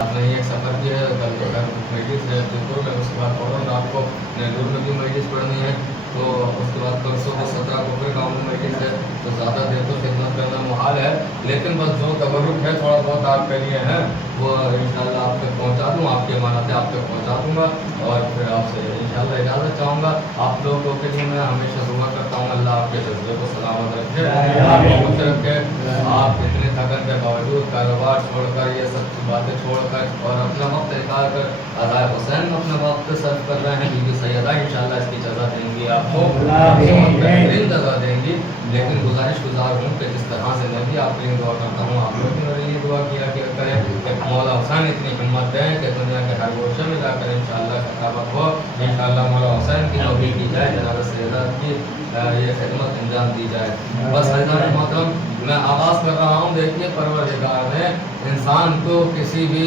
आपने एक सफ़र की है, कल मजलिस है जयपुर में, उसके बाद फ़ौरन रात को नेहरू में भी मजलिस पढ़नी है, तो उसके बाद परसों को 17 को फिर गाँव में मजलिस है, तो ज़्यादा देर तो खिदमत करना मुहाल है, लेकिन बस जो तबरुक है थोड़ा बहुत आपके लिए है वो इंशाल्लाह आप तक पहुँचा दूँ, आपकी अमानतें आप तक पहुँचा दूँगा और फिर आपसे इंशाल्लाह इजाज़त चाहूँगा। आप लोगों के लिए मैं हमेशा दुआ करता हूँ अल्लाह आपके जज्बे को सलामत रखे, आपको खुश रखे। आप इतने थकन के बावजूद कारोबार छोड़कर ये सब बातें छोड़कर और अपना वक्त निकाल कर अज़ाए हुसैन में अपना वक्त सर्व कर रहे हैं। बीबी सैयदा इंशाल्लाह इसकी जज़ा देंगी आपको, बेहतरीन जज़ा देंगी। लेकिन गुजारिश गुजार हूँ कि जिस तरह से मैं भी आपके लिए दुआ करता हूँ, आप लोग भी मेरे लिए दुआ किया करें कि मौला हुसैन इतनी हिम्मत दें कि दुनिया के हर गोशे में जाकर इंशाल्लाह खिताबत हो, इंशाल्लाह मौला हुसैन की नौकरी की जाए, जनाब सैयदा की ये खिदमत अंजाम दी जाए। बस हज़रात मोहतरम, मैं आगाज़ कर रहा हूँ। देखिए, परवरदिगार ने इंसान को किसी भी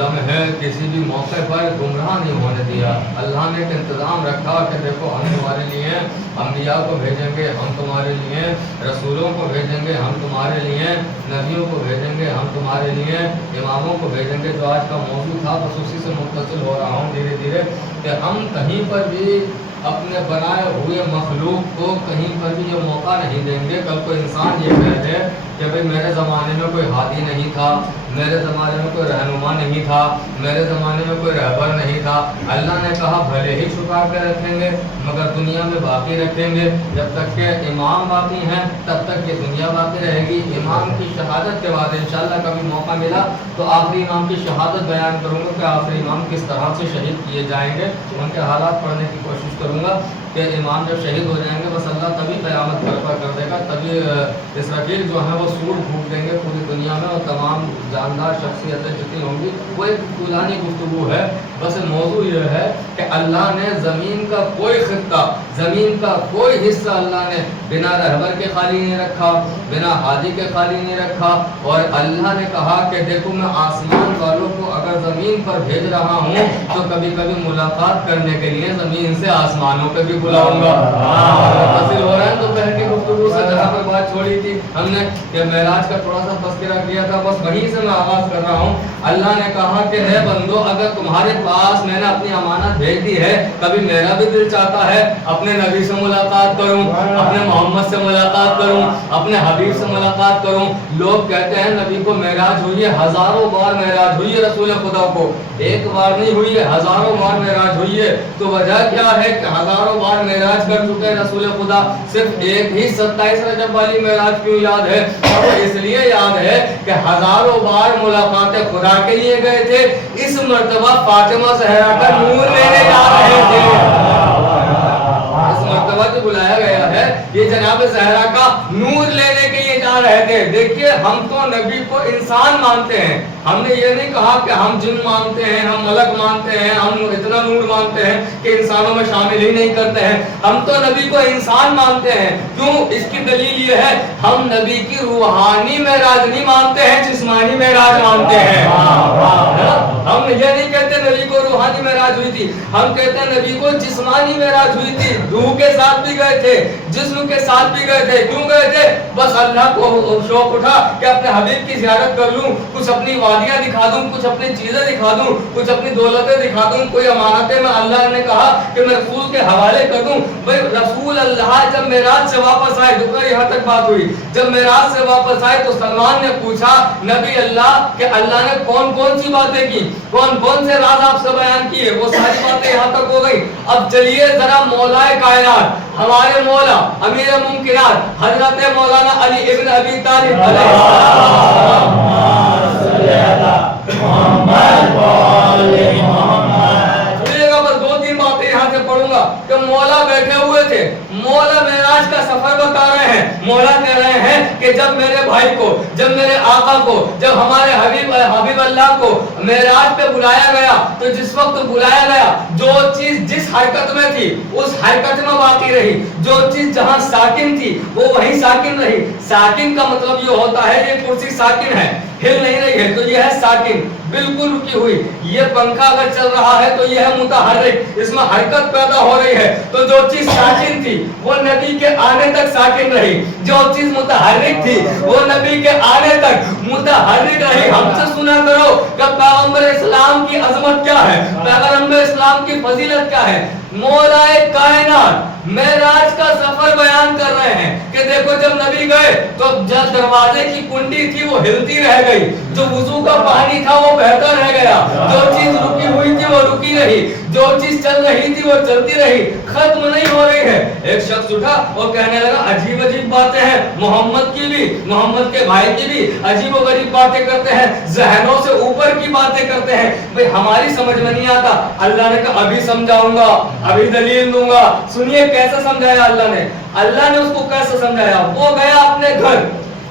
लम्हे किसी भी मौके पर गुमराह नहीं होने दिया। अल्लाह ने एक इंतज़ाम रखा कि देखो हम तुम्हारे लिए अंबिया को भेजेंगे, हम तुम्हारे लिए रसूलों को भेजेंगे, हम तुम्हारे लिए नबियों को भेजेंगे, हम तुम्हारे लिए इमामों को भेजेंगे। जो आज का मौजूद था बस उसी से मुत्तसिल हो रहा हूँ धीरे धीरे, कि हम कहीं पर भी अपने बनाए हुए मखलूक को कहीं पर भी ये मौका नहीं देंगे कल को इंसान ये कह दे कि भाई मेरे ज़माने में कोई हादी नहीं था, मेरे ज़माने में कोई रहनुमा नहीं था, मेरे ज़माने में कोई रहबर नहीं था। अल्लाह ने कहा भले ही छुपा के रखेंगे मगर दुनिया में बाकी रखेंगे। जब तक के इमाम बाकी हैं तब तक ये दुनिया बाकी रहेगी। इमाम की शहादत के बाद इंशाल्लाह कभी मौका मिला तो आखिरी इमाम की शहादत बयान करूँगा कि आखिरी इमाम किस तरह से शहीद किए जाएंगे, उनके हालात पढ़ने की कोशिश करूँगा कि इमाम जब शहीद हो जाएंगे बस अल्लाह तभी क़यामत बर्पा कर देगा, तभी इसराफील जो है वो सूर फूक देंगे पूरी दुनिया में और तमाम जानदार शख्सियतें जितनी होंगी। वो एक पुरानी गुफ्तगू है, बस मौजू ये है कि अल्लाह ने ज़मीन का कोई खित्ता, ज़मीन का कोई हिस्सा अल्लाह ने बिना रहबर के खाली नहीं रखा, बिना हादी के खाली नहीं रखा। और अल्लाह ने कहा कि देखो मैं आसमान वालों को अगर ज़मीन पर भेज रहा हूँ तो कभी कभी मुलाकात करने के लिए ज़मीन से आसमानों पे भी बुलाऊंगा। हासिल हो रहा है। तो पहले की गुफ्तगू से जहाँ पर बात छोड़ी थी हमने कि मेराज का थोड़ा सा तज़किरा किया था, बस वहीं से मैं आगाज़ कर रहा हूँ। अल्लाह ने कहा कि है बंदो, अगर तुम्हारे पास मैंने अपनी अमानत भेज दी है, कभी मेरा भी दिल चाहता है अपने नबी से मुलाकात करूं, अपने मोहम्मद से मुलाकात करूं, अपने हबीब से मुलाकात करूं। लोग कहते हैं नबी को मेराज हुई है, हज़ारों बार मेराज हुई है रसूल खुदा को, एक बार नहीं हुई है, हज़ारों बार मेराज हुई है। तो वजह क्या है कि हज़ारों बार मेराज कर चुके रसूल खुदा, सिर्फ एक ही 27 रजब वाली मेराज क्यों याद है? तो इसलिए याद है कि हज़ारों बार मुलाकात खुदा के लिए गए थे, इस मर्तबा फातिमा ज़हरा का नूर लेने जा रहे थे। इस मर्तबा जो बुलाया गया है ये जनाब ज़हरा का नूर लेने के लिए जा रहे थे। देखिए, हम तो नबी को इंसान मानते हैं, हमने ये नहीं कहा कि हम जिन मानते हैं, हम मलक मानते हैं, हम इतना नूर मानते हैं कि इंसानों में शामिल ही नहीं करते हैं। हम तो नबी को इंसान मानते हैं। क्यों? इसकी दलील ये है, हम नबी की रूहानी मेराज नहीं मानते हैं, जिस्मानी मेराज मानते हैं। हम ये नहीं कहते नबी को रूहानी मेराज हुई थी, हम कहते हैं नबी को जिस्मानी मेराज हुई थी। रूह के साथ भी गए थे, जिस्म के साथ भी गए थे। क्यों गए थे? बस अल्लाह को शौक उठा कि अपने हबीब की ज़ियारत कर लूं, कुछ अपनी वादियां दिखा दूं, कुछ अपनी चीजें दिखा दूं, कुछ अपनी दौलतें दिखा दूं, कोई अमानतें में अल्लाह ने कहा कि मैं रसूल के हवाले कर दूं। भाई रसूल अल्लाह जब मेराज से वापस आए, दुपहर यहाँ तक बात हुई, जब मेराज से वापस आए तो सलमान ने पूछा नबी अल्लाह कि अल्लाह ने कौन कौन सी बातें की, कौन कौन से राज आपसे बयान किए? वो सारी बातें यहाँ तक हो गई। अब चलिए जरा मौलाए कायनात, हमारे मौला अमीर मुमकिनात हजरत मौलाना अली इब्न अबी तालिब बस दो तीन बातें यहाँ से पढ़ूंगा कि मौला बैठे हुए थे, मौला मेराज का सफर बता रहे हैं। मौला कह रहे हैं कि जब मेरे भाई को, जब मेरे आका को, जब हमारे हबीब अल्लाह को मेराज पे बुलाया गया, तो जिस वक्त बुलाया गया जो चीज जिस हरकत में थी उस हरकत में बाकी रही, जो चीज जहां साकिन थी वो वहीं साकिन रही। साकिन का मतलब ये होता है ये कुर्सी साकिन है, ہل نہیں رہی ہے تو یہ ہے ساکن، بالکل رکی ہوئی. یہ پنکھا اگر چل رہا ہے تو یہ ہے متحرک، اس میں حرکت پیدا ہو رہی ہے. تو جو چیز ساکن تھی وہ نبی کے آنے تک ساکن رہی، جو چیز متحرک تھی وہ نبی کے آنے تک متحرک رہی. ہم سے سنا کرو کہ پیغمبر اسلام کی عظمت کیا ہے، پیغمبر اسلام کی فضیلت کیا ہے. مولا کائنات معراج کا سفر بیان کر رہے ہیں کہ دیکھو جب نبی گئے تو جب دروازے کی کنڈی تھی وہ ہلتی رہ گئی، جو وضو کا پانی تھا وہ بہتا رہ گیا، جو چیز رکی ہوئی تھی وہ رکی رہی، جو چیز چل رہی تھی وہ چلتی رہی، ختم نہیں ہو رہی ہے. ایک شخص اٹھا اور کہنے لگا عجیب عجیب باتیں ہیں، محمد کی بھی، محمد کے بھائی کی بھی عجیب و غریب باتیں کرتے ہیں، ذہنوں سے اوپر کی باتیں کرتے ہیں، بھئی ہماری سمجھ میں نہیں آتا. اللہ نے کہا ابھی سمجھاؤں گا، ابھی دلیل دوں گا. سنیے کیسے سمجھایا اللہ نے. اللہ نے اس کو کیسے سمجھایا. وہ گیا اپنے گھر،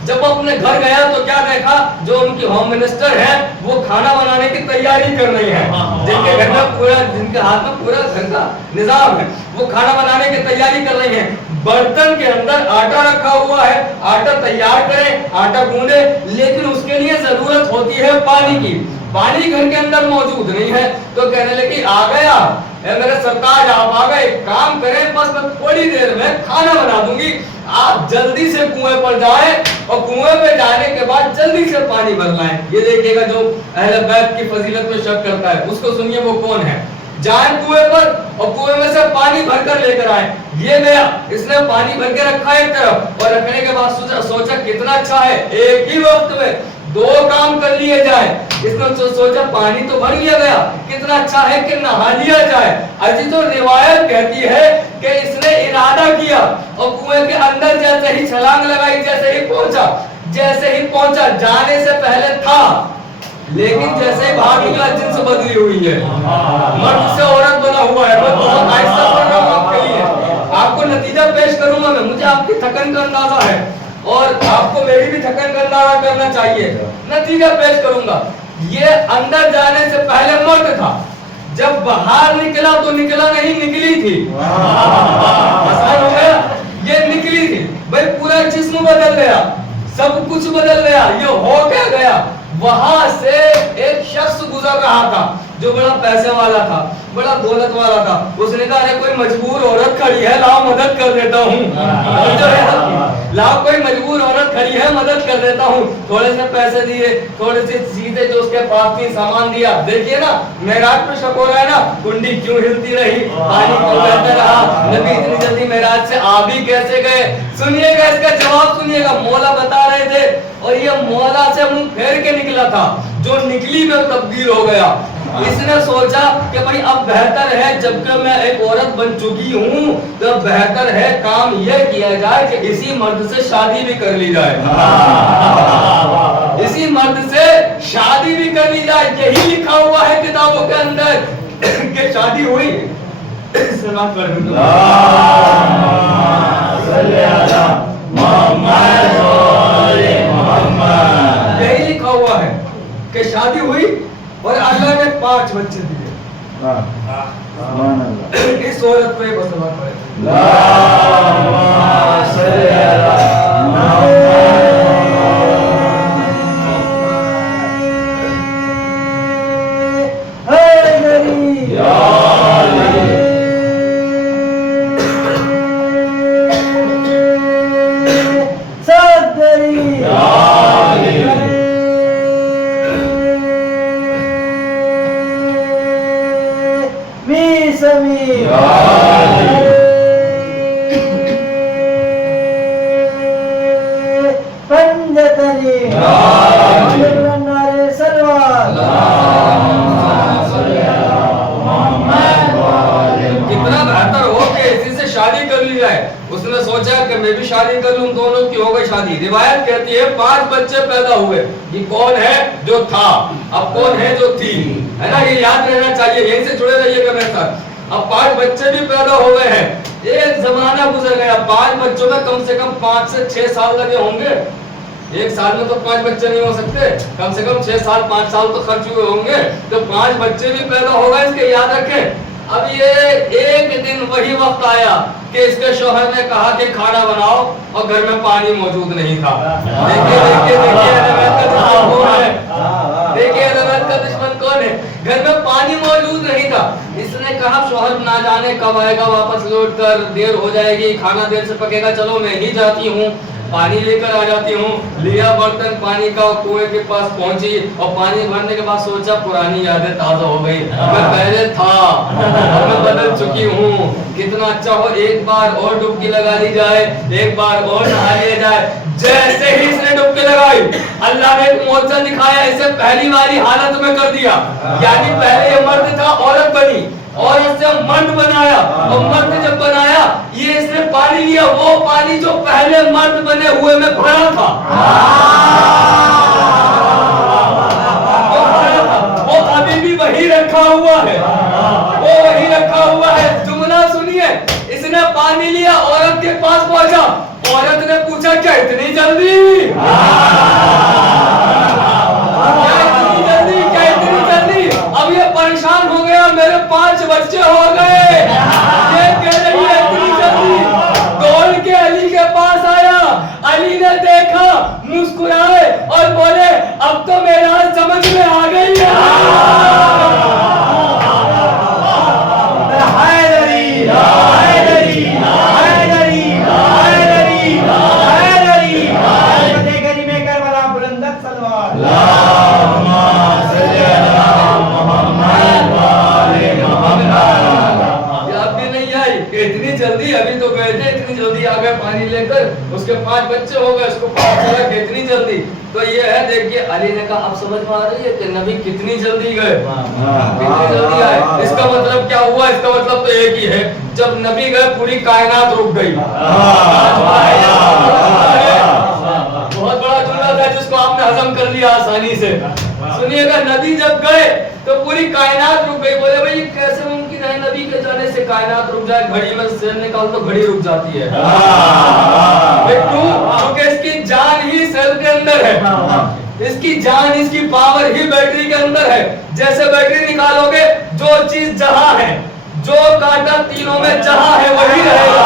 جب اپنے گھر گیا تو کیا دیکھا، جو ان کی ہوم منسٹر ہے وہ کھانا بنانے کی تیاری کر رہی ہے، جن کے گھر میں پورا، جن کے ہاتھ میں پورا گھر کا نظام ہے، وہ کھانا بنانے کی تیاری کر رہی ہیں. برتن کے اندر آٹا رکھا ہوا ہے، آٹا تیار کریں، آٹا گوندے، لیکن اس کے لیے ضرورت ہوتی ہے پانی کی. پانی گھر کے اندر موجود نہیں ہے تو کہنے لگی آ گیا اے میرے سرتاج، آپ آ گئے، کام کریں، بس میں تھوڑی دیر میں کھانا بنا دوں گی، آپ جلدی سے کنویں پر جائیں اور کنویں پہ جانے کے بعد جلدی سے پانی بھر لائیں. یہ دیکھیے گا جو اہل بیت کی فضیلت میں شک کرتا ہے اس کو سنیے وہ کون ہے. جائیں کنویں پر اور کنویں میں سے پانی بھر کر لے کر آئیں. یہ گیا، اس نے پانی بھر کے رکھا ایک طرف، اور رکھنے کے بعد سوچا کتنا اچھا ہے ایک ہی وقت میں دو کام کر لیے جائیں. اس نے سوچا پانی تو بھر لیا گیا، کتنا اچھا ہے کہ نہا لیا جائے. عزیز و روایت کہتی ہے کہ اس نے ارادہ کیا اور کنویں کے اندر جیسے ہی چھلانگ لگائی، جیسے ہی پہنچا جانے سے پہلے تھا، لیکن جیسے ہی باہر نکلا جنس بدلی ہوئی ہے، مرد سے عورت بنا ہوا ہے. میں بہت آہستہ پڑھ رہا ہوں آپ کے لیے، آپ کو نتیجہ پیش کروں گا میں، مجھے آپ کی تھکن کا اندازہ ہے اور آپ کو میری بھی تھکن کا اندازہ کرنا چاہیے. نتیجہ پیش کروں گا. یہ اندر جانے سے پہلے مرد تھا، جب باہر نکلا تو نکلا نہیں، نکلی تھی. آسان ہو گیا، یہ نکلی تھی. بھائی پورا جسم بدل گیا، سب کچھ بدل گیا، یہ ہو کیا گیا. وہاں سے ایک شخص گزر رہا تھا جو بڑا پیسے والا تھا، بڑا دولت والا تھا. اس نے کہا کوئی مجبور عورت کھڑی ہے، لاؤ مدد کر دیتا ہوں. لاؤ کوئی مجبور عورت کھڑی ہے، مدد کر دیتا ہوں. تھوڑے سے پیسے دیے، تھوڑے سے چیزیں جو اس کے پاس تھی سامان دیا. دیکھیے نا معراج پہ شک ہو رہا ہے نا، کنڈی کیوں ہلتی رہی، پانی کیوں بہتا رہا، نبی اتنی جلدی معراج سے آ بھی کیسے گئے. سنیے گا اس کا جواب، سنیے گا. مولا بتا رہے تھے اور یہ مولا سے منہ پھیر کے نکلا تھا، جو نکلی میں تبدیل ہو گیا. اس نے سوچا کہ بھائی اب بہتر ہے، جبکہ میں ایک عورت بن چکی ہوں تو بہتر ہے کام یہ کیا جائے کہ اسی مرد سے شادی بھی کر لی جائے. اسی مرد سے شادی بھی کر لی جائے. یہی لکھا ہوا ہے کتابوں کے اندر کہ شادی ہوئی. یہی لکھا ہوا ہے کہ شادی ہوئی اور اللہ نے 5 بچے دیے. اس عورت پہ بس بات پڑے. کتنا بہتر ہو کہ اسی سے شادی کر لی جائے. اس نے سوچا کہ میں بھی شادی کر لوں، دونوں کی ہو گئی شادی. روایت کہتی ہے 5 بچے پیدا ہوئے. یہ کون ہے جو تھا، اب کون ہے جو تھی، ہے نا. یہ یاد رہنا چاہیے، یہیں سے جڑے رہیے گا میرے ساتھ. اب 5 بچے بھی پیدا ہو گئے ہیں. ایک زمانہ گزر گیا، 5 بچوں میں کم سے کم 5 سے 6 سال لگے ہوں گے. ایک سال میں تو 5 بچے نہیں ہو سکتے، کم سے کم 6 سال 5 سال تو خرچ ہوئے ہوں گے. تو 5 بچے بھی پیدا ہو گئے. اس کے یاد رکھیں اب یہ ایک دن وہی وقت آیا کہ اس کے شوہر نے کہا کہ کھانا بناؤ اور گھر میں پانی موجود نہیں تھا. دیکھیے اہل بیت کا دشمن کون ہے, دیکھیے اہل بیت کا دشمن کون ہے, گھر میں پانی موجود نہیں تھا. اس نے کہا شوہر نہ جانے کب آئے گا واپس لوٹ کر, دیر ہو جائے گی, کھانا دیر سے پکے گا, چلو میں ہی جاتی ہوں, پانی لے کر آ جاتی ہوں. لیا برتن پانی کا, کنویں کے پاس پہنچی اور پانی بھرنے کے بعد سوچا پرانی یادیں تازہ ہو گئی, میں پہلے تھا اور میں بدل چکی ہوں, کتنا اچھا ہو ایک بار اور ڈبکی لگا لی جائے, ایک بار اور نہا لیا جائے. جیسے ہی اس نے ڈبکی لگائی اللہ نے ایک معجزہ دکھایا, اسے پہلی والی حالت میں کر دیا. یعنی پہلے یہ مرد تھا, عورت بنی, اور اس سے مرد بنایا, اور مرد جب بنایا یہ اس نے پانی لیا, وہ پانی جو پہلے مرد بنے ہوئے میں بھرا تھا, وہ ابھی بھی وہی رکھا ہوا ہے, وہ وہی رکھا ہوا ہے. جملہ سنیے, اس نے پانی لیا, عورت کے پاس پہنچا, عورت نے پوچھا کیا اتنی جلدی, اب یہ پریشان ہو گیا, میرے 5 بچے ہو گئے, یہ کہہ رہی ہے اتنی جلدی. دوڑ کے علی کے پاس آیا, علی نے دیکھا, مسکرائے اور بولے اب تو میرا سمجھ میں آ گئی ہے. اتنی جلدی, ابھی تو گئے تھے, اتنی جلدی آ گئے پانی لے کر, اس کے 5 بچے ہو گئے, اس کو پتا چلا کہ اتنی جلدی. تو یہ ہے, دیکھیے علی نے کہا اب سمجھ میں آ رہی ہے کہ نبی کتنی جلدی گئے, کتنی جلدی آئے. اس کا مطلب کیا ہوا, اس کا مطلب تو ایک ہی ہے, جب نبی گئے پوری کائنات رک گئی. بہت بڑا جملہ تھا جس کو آپ نے ہضم کر لیا آسانی سے. سنیے گا, نبی جب گئے تو پوری کائنات رک گئی. بولے بھائی یہ کیسے ممکن ہے نبی کے جانے سے کائنات رک جائے, گھڑی میں سے نکال تو گھڑی رک جاتی ہے. کیونکہ اس کی جان ہی سیل کے اندر ہے, اس کی جان, اس کی پاور ہی بیٹری کے اندر ہے. جیسے بیٹری نکالو گے, جو چیز جہاں ہے, جو کانٹا تینوں میں جہاں ہے وہی رہے گا,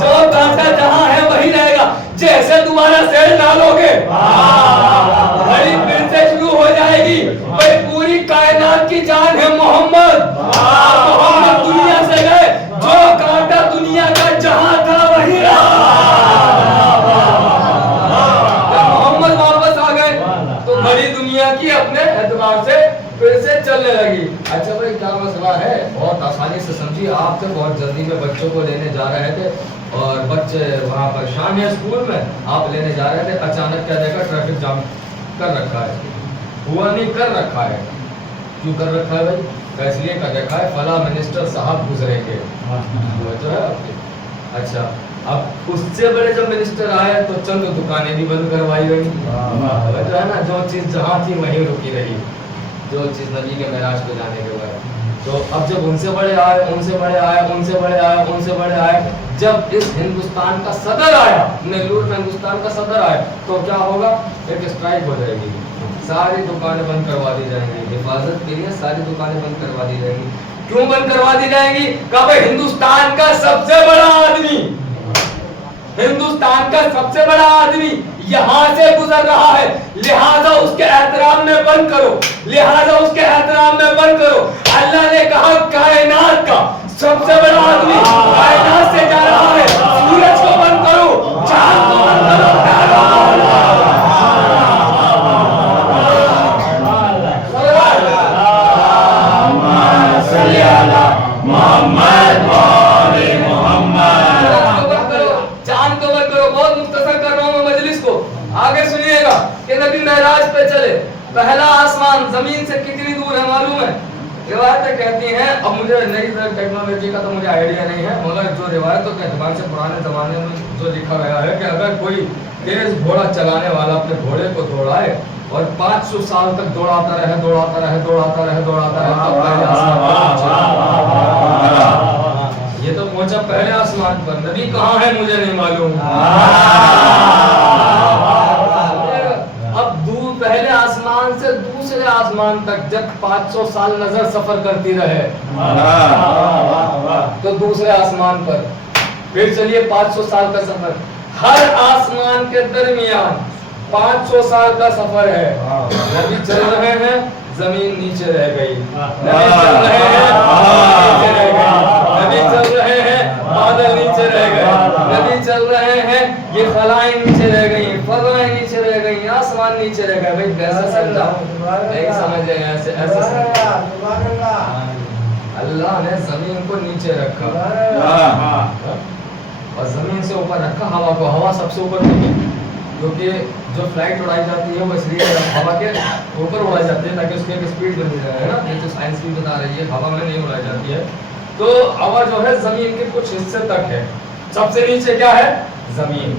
جو کانٹا جہاں ہے وہی رہے گا. جیسے دوبارہ سیل ڈالو گے گھڑی پھر سے شروع ہو جائے گی. بھائی پوری کائنات کی جان ہے محمد, محمد دنیا سے گئے, جو کانٹا دنیا کا جہاں تھا وہی رہا. جب محمد واپس آ گئے تو گھڑی دنیا کی اپنے اعتبار سے پھر سے چلنے لگی. اچھا بھائی کیا مسئلہ ہے, بہت آسانی سے سمجھیے. آپ سے بہت جلدی میں بچوں کو لینے جا رہے تھے اور بچے وہاں پر شام ہے اسکول میں, آپ لینے جا رہے تھے, اچانک کیا دیکھا ٹریفک جام کر رکھا ہے. ہوا نہیں, کر رکھا ہے. کیوں کر رکھا ہے بھائی, اس لیے کر رکھا ہے فلاں منسٹر صاحب گزریں گے, جو ہے آپ کے. اچھا اب اس سے بڑے جب منسٹر آئے تو چند دکانیں بھی بند کروائی گئی, جو ہے نا, جو چیز جہاں تھی وہیں رکی رہی, جو چیز نبی کے معراج پہ جانے کے بعد. تو اب جب ان سے بڑے آئے, ان سے بڑے آئے, ان سے بڑے آئے, ان سے بڑے آئے, جب اس ہندوستان کا صدر آیا, نیلور میں ہندوستان کا صدر آئے, تو کیا ہوگا, ایک اسٹرائک ہو جائے گی, ساری دکانیں بند کروا دی جائیں گی, حفاظت کے لیے ساری دکانیں بند کروا دی جائیں گی. کیوں بند کروا دی جائیں گی, کہ بھائی ہندوستان کا سب سے بڑا آدمی, ہندوستان کا سب سے بڑا آدمی یہاں سے گزر رہا ہے, لہذا اس کے احترام میں بند کرو, لہذا اس کے احترام میں بند کرو. اللہ نے کہا کائنات کا سب سے بڑا آدمی کائنات سے جا رہا ہے, سورج کو بند کرو, چاند کو بند کرو. چاند کو بند کرو. بہت مختصر کر رہا ہوں میں مجلس کو, آگے سنیے گا کہ نبی معراج پہ چلے, پہلا آسمان زمین سے کتنی دور ہے معلوم ہے, روایتیں کہتی ہیں, اب مجھے نئی ٹیکنالوجی کا تو مجھے آئیڈیا نہیں ہے, مگر جو روایتوں کے اعتبار سے پرانے زمانے میں جو لکھا گیا ہے کہ اگر کوئی تیز گھوڑا چلانے والا اپنے گھوڑے کو دوڑائے اور 500 سال تک دوڑاتا رہے, دوڑاتا رہے, دوڑاتا رہے, دوڑاتا رہے, تو پہلے آسمان پر. یہ تو پہنچا پہلے آسمان پر, نبی کہاں ہے مجھے نہیں معلوم. اب پہلے آسمان سے دوسرے آسمان تک جب 500 سال نظر سفر کرتی رہے, तो दूसरे आसमान पर। फिर चलिए 500 साल का सफर, हर आसमान के दरमियान 500 साल का सफर है। नबी चल रहे हैं, जमीन नीचे रह गई, नबी चल रहे हैं, नीचे रह गई, नबी चल रहे हैं, बादल नीचे रह गए, नबी चल रहे हैं, ये खलाएं नीचे रह गई, फजाएं नीचे रह गई, आसमान नीचे रह गए। भाई कैसे समझा? नहीं समझे? ऐसे ऐसे अल्लाह ने जमीन को नीचे रखा और जमीन से ऊपर रखा हवा को। हवा सबसे ऊपर नहीं है, क्योंकि जो फ्लाइट उड़ाई जाती है वो इसलिए हवा के ऊपर उड़ाई जाती है ताकि उसकी एक स्पीड बनी रहे, है ना। ये तो साइंस भी बता रही है, हवा में नहीं उड़ाई जाती है। तो हवा जो है जमीन के कुछ हिस्से तक है। सबसे नीचे क्या है? जमीन।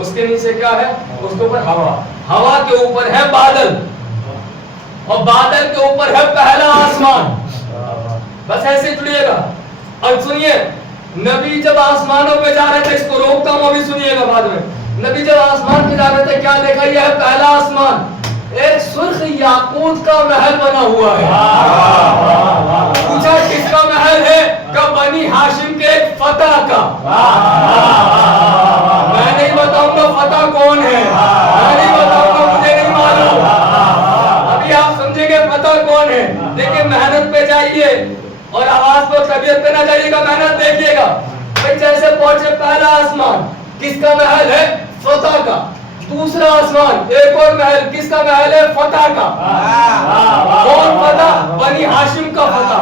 उसके नीचे क्या है? उसके ऊपर हवा। हवा के ऊपर है बादल और बादल के ऊपर है पहला आसमान। बस ऐसे जुड़िएगा। और सुनिए, नबी जब आसमानों पे जा रहे थे, इसको रोकता हूं, अभी सुनिएगा बाद में। नबी जब आसमान पे जा रहे थे, क्या देखा? यह है पहला आसमान, एक सुर्ख याकूत का महल बना हुआ है। पूछा किसका महल है? का बनी हाशिम के एक फतह का। मैं नहीं बताऊंगा फतह कौन है, मैं नहीं बताऊंगा, मुझे नहीं मालूम। अभी आप समझेंगे फतह कौन है। देखिए, मेहनत पे जाइए और आवाज पर तबीयत पे ना जाइएगा, मेहनत देखिएगा। भाई जैसे पहुंचे पहला आसमान, किसका महल है? फतह का। दूसरा आसमान, एक और महल, किसका महल है? फतह का। कौन फतह? बनी हाशिम का फतह।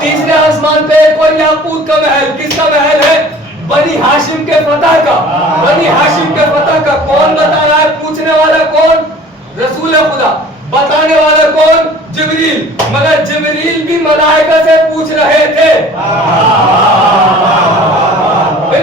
तीसरे आसमान पे एक और याकूत का महल, किसका महल है? बनी हाशिम के फतह का। बनी हाशिम के फतह का। कौन बता रहा है? पूछने वाला कौन? रसूल खुदा। बताने वाला कौन? जिब्रील। मगर जिब्रील भी मलाइका से पूछ रहे थे।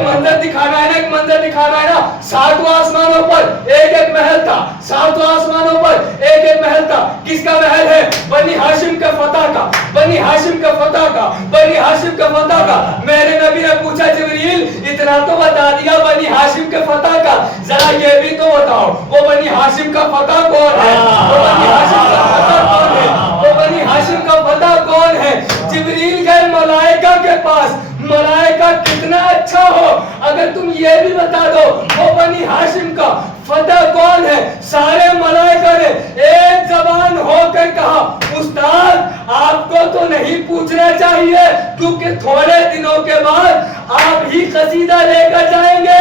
मंजर दिखाना है ना, एक मंजर दिखाना है ना। 7 आसमानों पर एक एक महल था, 7 आसमानों पर एक एक महल था। किसका महल है? बनी हाशिम का फतह का। बनी हाशिम का फतह का। बनी हाशिम का फतह का। मेरे नबी ने पूछा, जिब्रील इतना तो बता दिया बनी हाशिम के फतह का, जरा ये भी तो बताओ वो बनी हाशिम का फतह कौन है? वो बनी हाशिम का फतह कौन है? वो बनी हाशिम का फतह कौन है? जिब्रील गए मलाइका के पास। मलाइका कितना अच्छा हो अगर तुम ये भी बता दो वो बनी हाशिम का फतह कौन है। सारे मलाइका ने एक जबान होकर कहा, उस्ताद आपको तो नहीं पूछना चाहिए, क्योंकि थोड़े दिनों के बाद आप ही कसीदा लेकर जाएंगे।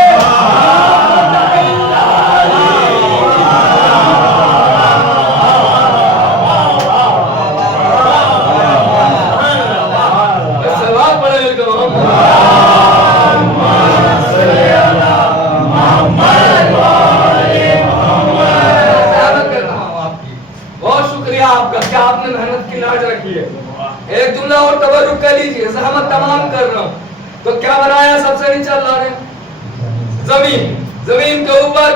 आपका क्या आपने मेहनत की लाज रखी है। एक जुमला और तबरुक कर लीजिए, ज़हमत तमाम कर रहा हूं। तो क्या बनाया? सबसे नीचे अल्लाह ने जमीन, जमीन के ऊपर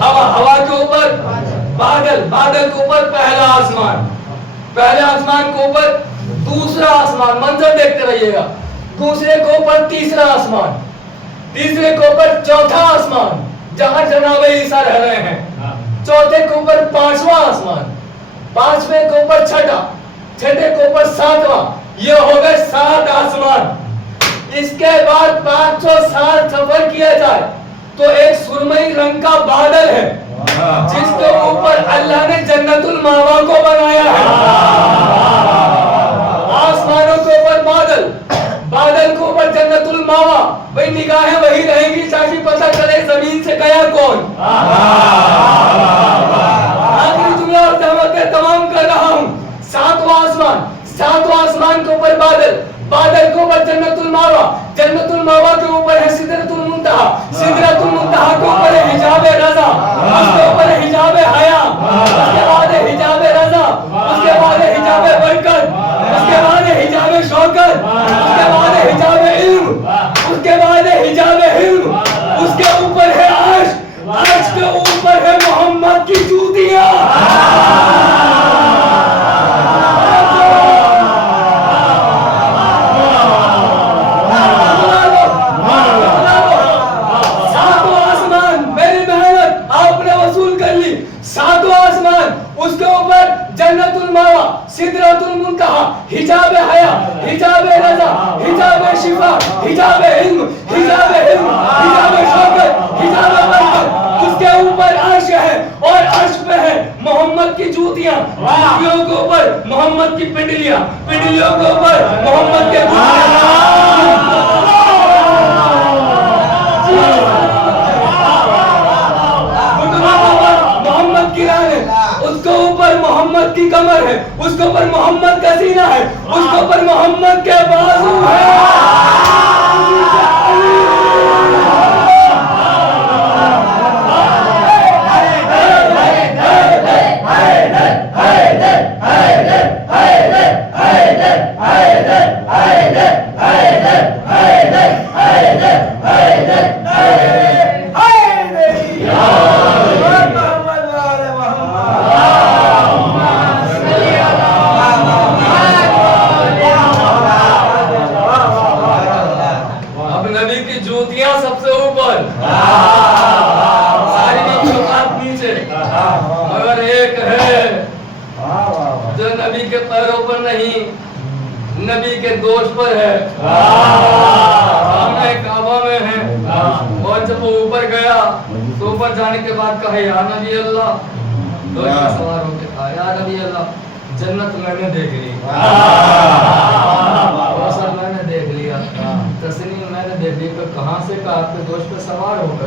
हवा, हवा के ऊपर बादल, बादल के ऊपर पहला आसमान, पहले आसमान के ऊपर दूसरा आसमान। मंजर देखते रहिएगा। दूसरे के ऊपर तीसरा आसमान, तीसरे के ऊपर चौथा आसमान जहां जनाब ईसा रह रहे हैं। चौथे के ऊपर पांचवा आसमान, पांचवें के ऊपर छठा, छठे के ऊपर सातवां। ये हो गए 7 आसमान। इसके बाद 500 साल सफर किया जाए तो एक सुरमई रंग का बादल है जिसके ऊपर अल्लाह ने जन्नतुल मावा को बनाया है। आसमानों के ऊपर बादल, बादल के ऊपर जन्नतुल मावा। भाई निगाहें वही रहेंगी ताकि पता चले जमीन से गया कौन। आखिरी जुमला और तमाम कर रहा हूं। 7वां आसमान, 7वां आसमान के ऊपर बादल, बादल के ऊपर जन्नतुल मावा, जन्नतुल मावा के ऊपर है सिदरतुल मुंतहा, सिदरतुल मुंतहा के ऊपर है हिजाब रज़ा, उसके ऊपर है हिजाब हया, उसके बाद है हिजाब रज़ा, उसके बाद है हिजाब बरकत, उसके बाद है हिजाब शौकत, उसके बाद है हिजाब इल्म, उसके बाद है हिजाब हिल्म, पिंडलियों के ऊपर मोहम्मद के मोहम्मद की रान है, उसके ऊपर मोहम्मद की कमर है, उसके ऊपर मोहम्मद का सीना है, उसके ऊपर मोहम्मद के बाजू है। सबसे ऊपर सारी नीचे, मगर एक है जो नबी के पैरों पर नहीं, नबी के दोष पर है, सामने काबा में है। और जब वो ऊपर गया तो ऊपर जाने के बाद कहा या नबी अल्लाह, दोष पर सवार होकर कहा या नबी अल्लाह, जन्नत मैंने देख ली, मैंने देख लिया, तस्नीम मैंने देख ली, तो कहाँ से का आपके दोस्त पे सवार होकर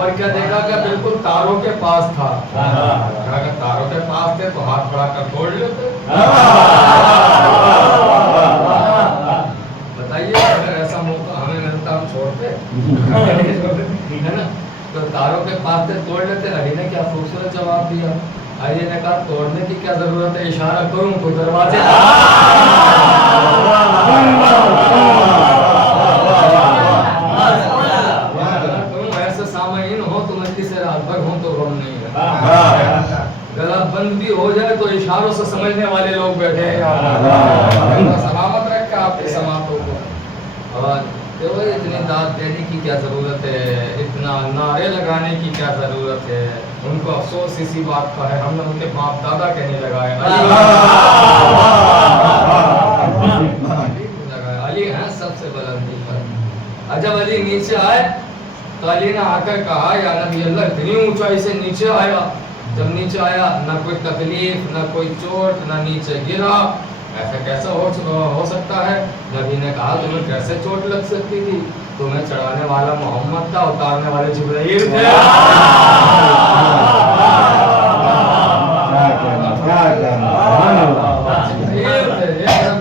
और क्या देखा क्या बिल्कुल तारों के पास था। अगर तारों के पास थे तो हाथ बढ़ा कर तोड़ लेते। बताइए अगर ऐसा मौका हमें मिलता हम छोड़ते है ना? तो तारों के पास थे तोड़ लेते। अली ने क्या खूबसूरत जवाब दिया। अली ने कहा तोड़ने की क्या जरूरत है, इशारा करूं तो दरवाजे ऐसे सामईन हो तो मजलिस से रात भर हो तो गम नहीं है। गला बंद भी हो जाए तो इशारों से समझने वाले लोग बैठे हैं। सलामत रखे आपके समातों को। और इतनी दाद देने की क्या जरूरत है, इतना नारे लगाने की क्या जरूरत है। उनको अफसोस इसी बात का है हमने उनके बाप दादा कहने लगाए। अली हैं सबसे बुलंदी पर। जब अली नीचे आए तो अली ने आकर कहा या नबी अल्लाह, इतनी ऊंचाई से नीचे आया। जब नीचे आया ना कोई तकलीफ, ना कोई चोट, ना नीचे गिरा, ऐसा कैसा हो सकता है। नबी ने कहा तुम्हें कैसे चोट लग सकती थी, तुम्हें चढ़ाने वाला मोहम्मद था, उतारने वाले जिब्राइल थे।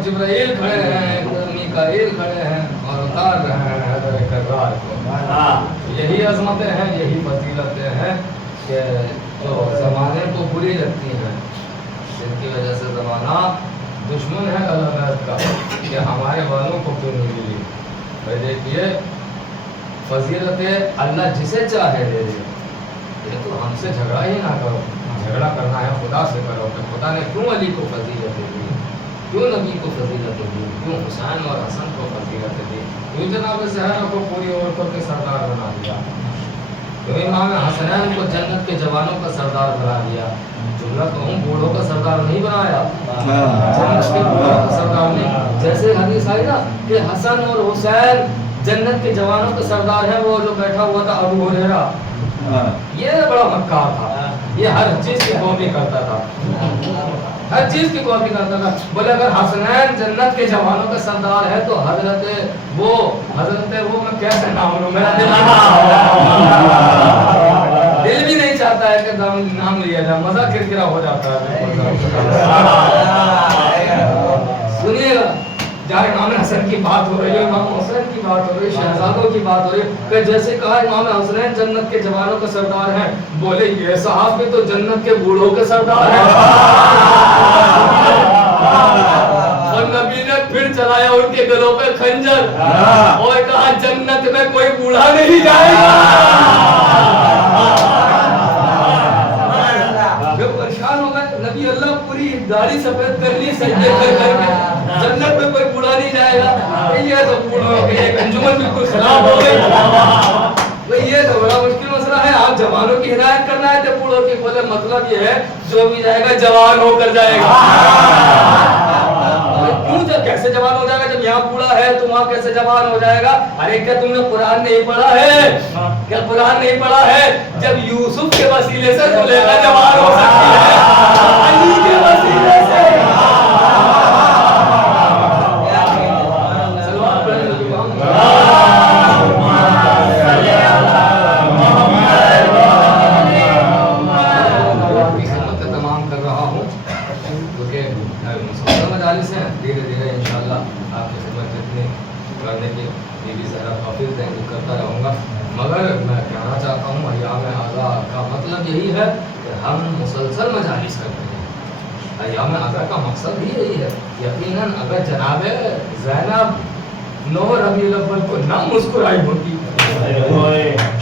जिब्राइल खड़े हैं, मीकाईल खड़े हैं और उतार रहे हैं हैदर कर्रार को। यही अजमतें हैं, यही फजीलतें हैं कि जो ज़माने को बुरी लगती हैं, जिनकी वजह से ज़माना दुश्मन है अल्लाह का कि हमारे वालों को क्यों नहीं मिली। भाई देखिए फजीलतें अल्लाह जिसे चाहे दे दे। ये तो हमसे झगड़ा ही ना करो, झगड़ा करना है खुदा से करो कि खुदा ने क्यों अली को फजीलतें दी, क्यों नबी को फजीलतें दी, क्यों हुसैन और हसन को फजीलतें दी, क्यों जनाब ज़हरा को पूरी औरतों के सरदार बना दिया, क्यों इमाम हसनैन को जन्नत के जवानों का सरदार बना दिया। जुमला तो हम बूढ़ों का सरदार नहीं बनाया, जन्नत के बूढ़ों का सरदार नहीं। जैसे हदीस आई ना कि हसन और हुसैन जन्नत के जवानों का सरदार है। वो जो बैठा हुआ था अबू हुरैरा, ये बड़ा मक्कार था, ये हर चीज की कॉपी करता था, हर चीज की कॉपी करता था। बोले अगर हसनैन जन्नत के जवानों का सरदार है तो हजरत वो मैं कैसे नाम लूं, मेरा दिल भी नहीं चाहता है कि नाम लिया जाए, मजा किरकिरा हो जाता है। सुनिएगा जहाँ इमाम हसन की बात हो रही है, इमाम हुसैन की बात हो रही है, शहजादों की बात हो रही है, कि जैसे कहा इमाम हुसैन जन्नत के जवानों का सरदार हैं, बोले ये साहब भी तो जन्नत के बूढ़ों के सरदार हैं। और नबी ने फिर चलाया उनके गलों पे खंजर और कहा जन्नत में कोई बूढ़ा नहीं जाएगा। परेशान हो गए नबी अल्लाह, पूरी दाढ़ी सफेद कर ली सजदे कर करके, जन्नत में कोई बूढ़ा नहीं जाएगा। ये तो बूढ़ों की एक अंजुमन बिल्कुल खराब हो गई। ये तो बड़ा मुश्किल मसला है। आप जवानों की हिदायत करना है तो बूढ़ों की, बोले मतलब ये है जो भी जाएगा जवान होकर जाएगा। क्यों कैसे जवान हो जाएगा जब यहाँ बूढ़ा है तो वहाँ कैसे जवान हो जाएगा। अरे क्या तुमने कुरान नहीं पढ़ा है, क्या कुरान नहीं पढ़ा है। जब यूसुफ के वसीले से जुलेखा जवान हो सकती है, अली के वसीले से मगर मैं कहना चाहता हूँ अय्याम आज़ा का मतलब यही है कि हम मुसलसल मजालिस करते हैं। अय्याम आज़ा का मकसद ही यही है। यकीनन अगर जनाब ज़ैनब 9 रबीउल अव्वल को ना मुस्कुराई होती,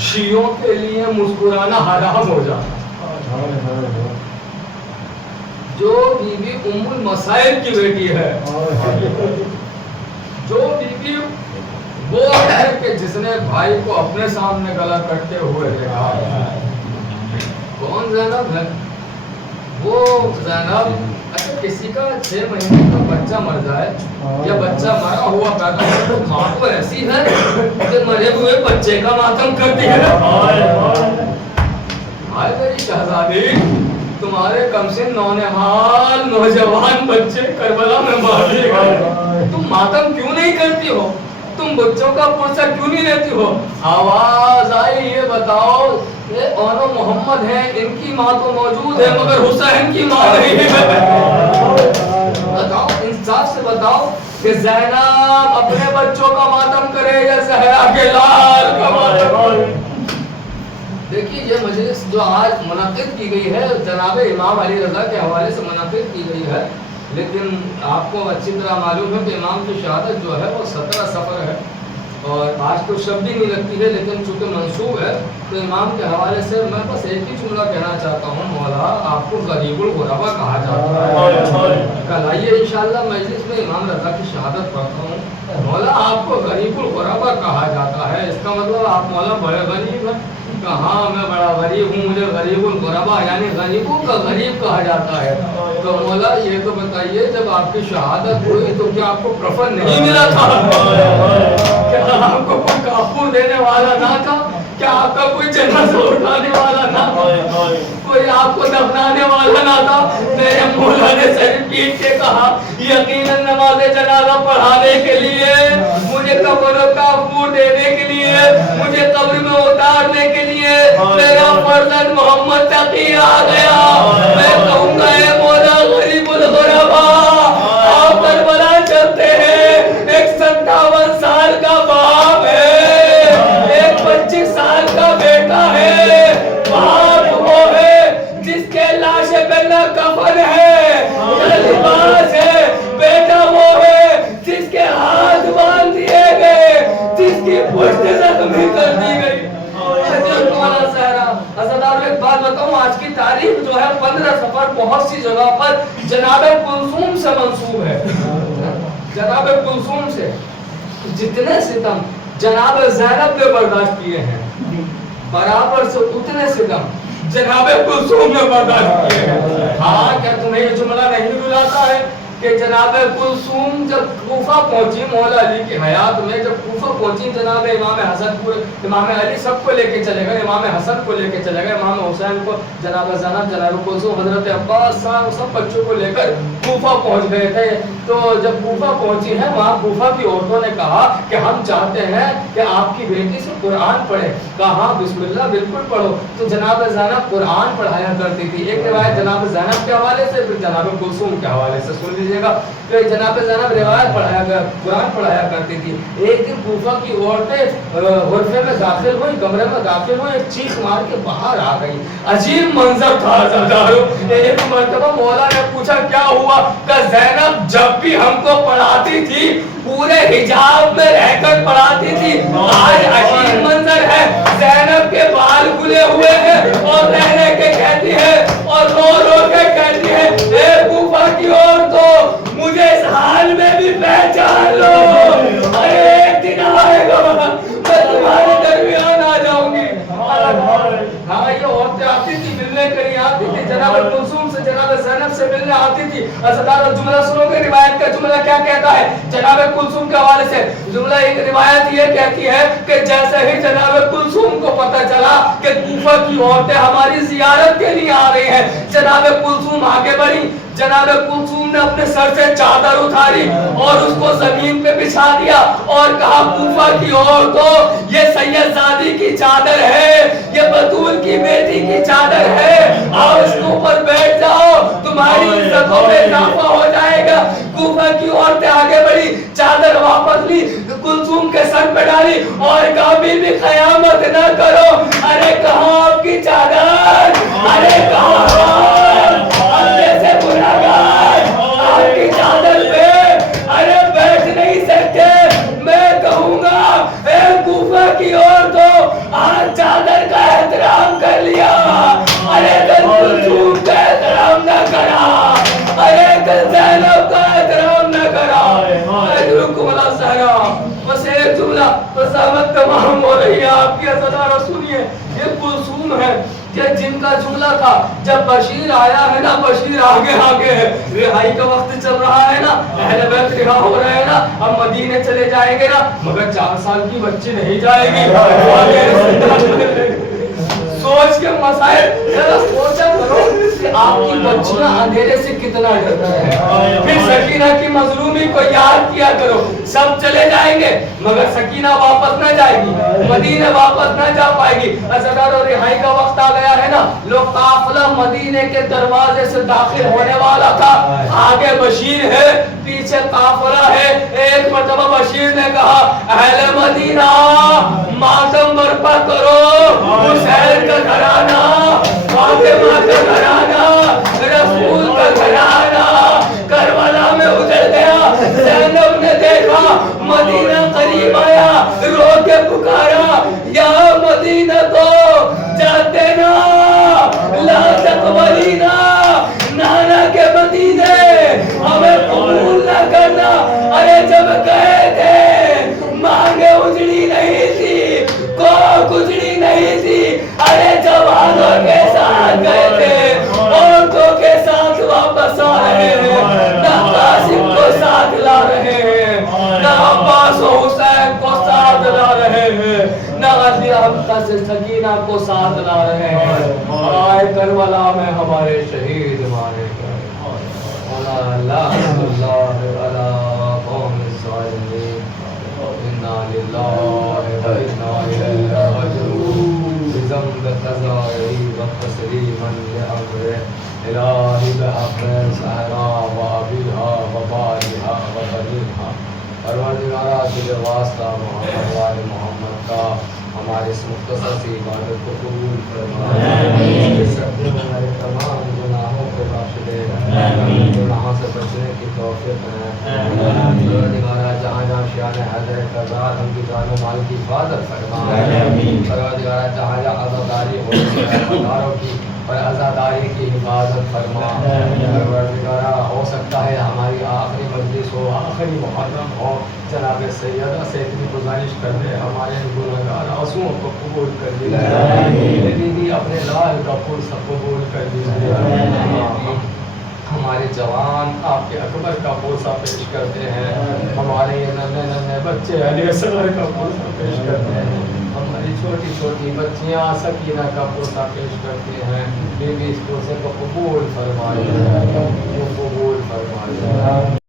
शियों के लिए मुस्कुराना हराम हो जाता। जो बीबी उम्मुल मसाइल की बेटी है, जो बीबी वो है कि जिसने भाई को अपने सामने गला कटते हुए देखा। कौन ज़ैनब है? वो ज़ैनब, अच्छा किसी का 6 महीने का बच्चा मर जाए या बच्चा मरा हुआ पैदा हो तो माँ तो ऐसी है कि मरे हुए बच्चे का मातम करती है। हाय मेरी शहजादी, तुम्हारे कमसिन नौनिहाल नौजवान बच्चे करबला में मार दिए गए, तुम मातम क्यों नहीं करती हो? तुम बच्चों का पुरसा क्यों नहीं लेती हो? आवाज आई, ये बताओ, ये औनो मोहम्मद हैं, इनकी माँ तो मौजूद है मगर हुसैन की माँ नहीं है। बताओ, इंसाफ से बताओ कि ज़ैनब अपने बच्चों का मातम करे या ज़हरा के लाल का मातम? देखिए ये मजलिस जो आज मुनक़िद की गई है जनाब इमाम अली रज़ा के हवाले से मुनक़िद की गई है, लेकिन आपको अच्छी तरह मालूम है कि इमाम की शहादत जो है वो 17 सफ़र है और आज तो शब्द ही नहीं लगती है, लेकिन चूँकि मंसूब है तो इमाम के हवाले से मैं बस एक ही जुमला कहना चाहता हूँ, मौला आपको गरीबुल गुरबा कहा जाता है। कल आइए इंशाअल्लाह मजलिस में इमाम रज़ा की शहादत पढ़ता हूँ। मौला आपको गरीबुल गुरबा कहा जाता है, इसका मतलब आप मौला बड़े गरीब हैं। कहा मैं बड़ा गरीब हूँ, मुझे गरीबुल गुरबा यानी गरीबों का गरीब कहा जाता है। तो मौला ये तो बताइए, जब आपकी शहादत हुई तो क्या आपको कफन नहीं मिला था? क्या आपको कोई काफूर देने वाला ना था? क्या आपका कोई जनाजा उठाने वाला ना था? कोई आपको दफनाने वाला ना था? मेरे मौला ने सर पीट के कहा, यकीनन नमाज जनाजा पढ़ाने के लिए, मुझे कब्र का काफूर देने के लिए, मुझे कब्र में उतारने के लिए मेरा फर्जंद मोहम्मद तकी आ गया। मैं कहूँगा ए मौला गरीबुल गुरबा, आप करबला चलते हैं, एक 57 साल का बाप है, एक 25 साल का बेटा है। बाप वो है जिसके लाश पे न कफन है न लिबास है, बेटा वो है जिसके हाथ बांध दिए गए, जिसकी पुष्ट जख्मी कर दी गई। एक बात बताऊं, आज की तारीख जो है 15 सफर बहुत सी जगह पर जनाबे कुलसूम से मंसूब है। जनाबे कुलसूम से जितने सितम जनाब ज़ैनब ने बर्दाश्त किए हैं, बराबर से उतने सितम जनाबे कुलसूम ने बर्दाश्त किए हैं। हाँ, क्या तुम्हें ये जुमला नहीं रुलाता है कि जनाब कुलसूम जब कूफा पहुंची, मौला अली की हयात में जब कूफा पहुंची, जनाब इमाम हसन पूरे इमाम अली सबको लेके चले गए, इमाम हसन को लेके चले गए, इमाम हुसैन को, जनाब ज़ैनब, जनाब कुलसूम, हजरत अब्बास साहब सब बच्चों को लेकर कूफा पहुंच गए थे। तो जब कूफा पहुंची है, वहाँ कूफा की औरतों ने कहा कि हम चाहते हैं कि आपकी बेटी से कुरान पढ़े। कहा हाँ बिस्मिल्लाह, बिल्कुल पढ़ो। तो जनाब ज़ैनब कुरान पढ़ाया करती थी। एक रिवायत जनाब ज़ैनब के हवाले से, फिर जनाब कुलसूम के हवाले से सुन लीजिएगा। तो जनाब ज़ैनब रिवायत पढ़ाया, कुरान पढ़ाया करती थी। एक दिन कूफा की औरतें गुरफे में दाखिल हुई, कमरे में दाखिल हुई, एक चीख मार के बाहर आ गई। अजीब मंजर था सरदारों। एक मर्तबा मौला ने पूछा क्या हुआ? कि ज़ैनब जब भी हमको पढ़ाती थी पूरे हिजाब में रहकर पढ़ाती थी। आज अजीब मंजर है, ज़ैनब के बाल खुले हुए हैं और रह रह के कहती है और रो रो के कहती है, ए कूफा की औरतों, मुझे इस हाल में भी पहचान लो। अरे एक दिन आएगा मैं तुम्हारे दरमियान आ जाऊंगी। हाँ, ये औरतें आती थी, मिलने के लिए आती थी, जनाब कुलसूम से, जनाब ज़ैनब से मिलने आती थी। असदार जुमला सुनोगे, रिवायत का जुमला क्या कहता है जनाब कुलसूम के हवाले से? जुमला एक रिवायत ये कहती है कि जैसे ही जनाब कुलसूम को पता चला कि कूफा की औरतें हमारी जियारत के लिए आ रही हैं, जनाब कुलसूम आगे बढ़ी। जनाब कुलसूम ने अपने सर से चादर उतारी और उसको जमीन पे बिछा दिया और कहा, कूफा की औरतों, ये सैयदजादी की चादर है, ये बतूल की बेटी की चादर है, आओ इसके ऊपर बैठ जाओ, तुम्हारी इज्जतों में इजाफा हो जाएगा। कूफा की औरतें आगे बढ़ी, चादर वापस ली, कुलसूम के सर में डाली और कभी भी कयामत न करो। अरे कहाँ आपकी चादर, अरे कहाँ जैसे गुनाहगार आपकी चादर पे अरे बैठ नहीं सकते। मैं कहूँगा एक कूफा की ओर तो आज चादर का एहतराम कर लिया, अरे कल कुलथूम का एहतराम न करा, अरे कल ज़ैनब का एहतराम न करा। बस एक जुमला बस सहमत तमाम हो रही है आपकी असदार सुनिए। ये कुलसूम है ये जिनका जुमला था जब बशीर आया है ना, बशीर आगे आगे है, रिहाई का वक्त चल रहा है ना, अहले बैत रिहा हो रहे हैं ना, अब मदीने चले जाएंगे ना, मगर 4 साल की बच्ची नहीं जाएगी। सोच के मसाइल जरा सोचा करो कि आपकी बच्चियां अंधेरे से कितना डरती है। फिर सकीना की मजलूमी को याद किया करो। सब चले जाएंगे मगर सकीना वापस न जाएगी, मदीने वापस न जा पाएगी। अज़हर और रिहाई का वक्त आ गया है ना, लोग काफिला मदीने के दरवाजे से दाखिल होने वाला था। आगे बशीर है, पीछे काफिला है। एक मर्तबा बशीर ने कहा अहले मदीना मातम बर्पा करो, हुसैन का घराना, फातिमा का घराना, रसूल का घराना करबला में उजड़ गया। ज़ैनब ने देखा मदीना करीब आया, रो के पुकारा या मदीना को जाते ना ला तकबलीना, नाना के मदीने हमें कबूल न करना। अरे जब गए थे मांगे उजड़ी नहीं थी, को गुजरी नहीं थी। अरे जवानों के साथ गए थे, औरतों के साथ वापस आ रहे हैं, ना कासिम को साथ ला रहे हैं, ना अब्बास और हुसैन को साथ ला रहे हैं, ना अली हमजा से सकीना को साथ ला रहे हैं। आए करबला में हमारे शहीद मारे गए। अल्लाह अल्लाह अला कौम ज़ालिमीन, इन्ना लिल्लाहि व इन्ना इलैहि राजिऊन। बिज़म्ब क़ज़ाई व तस्लीमन लिअम्रि इलाही बिहक़्क़ सहरा व अबीहा व बालिहा व बनीहा। परवरदिगारा तुझे वास्ता मोहम्मद व आले मोहम्मद का हमारे इस मुख्तसर सी इबादत को कबूल फरमा। हमारे तमाम गुनाहों को बख्श दे, गुनाहों से बचने की तौफीक दे। परवरदिगारा जहाँ जहाँ शान हज़रत करदार उनकी जान व माल की हिफाजत फरमा। परवरदिगारा जहाँ जहाँ आज़ादारी हो अज़ादारों की और आज़ादारी की हिफाजत फरमा। परवरदिगारा हो सकता है हमारी आखिरी मजलिस हो, आखिरी मुहर्रम हो, जनाब सैयदा से इतनी गुजारिश कर दे हमारे गुनहगार आंसुओं को कबूल कर लीजिए, दीदी अपने लाल का फूल सब कबूल कर लीजिए। हमारे जवान आपके अकबर का पोसा पेश करते हैं, हमारे ये नन्हे नन्हे बच्चे अली असगर का पोसा पेश करते हैं, हमारी छोटी छोटी बच्चियाँ सकीना का पोसा पेश करते हैं। बीबी इस पोसे को कबूल फरमाइए, कबूल फरमाइए।